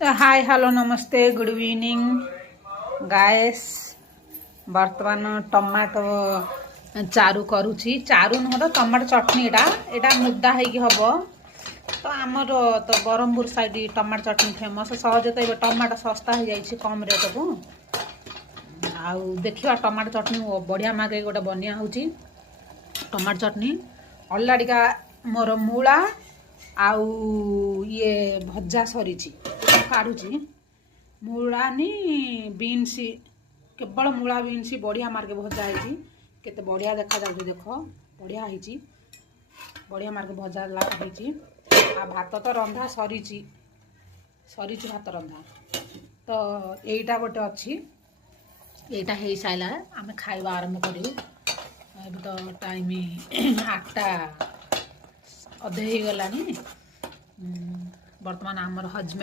Hi hello नमस्ते good evening guys. बर्तमान tomato Charu करुची चारू नुह तो टमाटो चटनी एटा मुदा है हम तो आमर तो ब्रह्मपुर साइड टमाटो चटनी फेमस सहज तो टमाटो सस्ता हो जाए कम रेट को आउ देखा टमाटो चटनी बढ़िया मागे गोटे बनिया हो टमाटो चटनी अल्लाडिका मोर मूला आउ ये भजा सरी काढ़ुची मूला नी बीन्स केवल मूला बीन्स बढ़िया मार्के भजा है केते बढ़िया देखा जाउछ देख बढ़िया है बढ़िया मार्के भजा है आ भात तो रंधा सरी भात रंधा तो यहीटा गोटे अच्छी यहीटा हो सारा आम खाଇବା आरंभ करूँ अब तो टाइम 8टा अधे हो गलानी बर्तमान आमर हजबैंड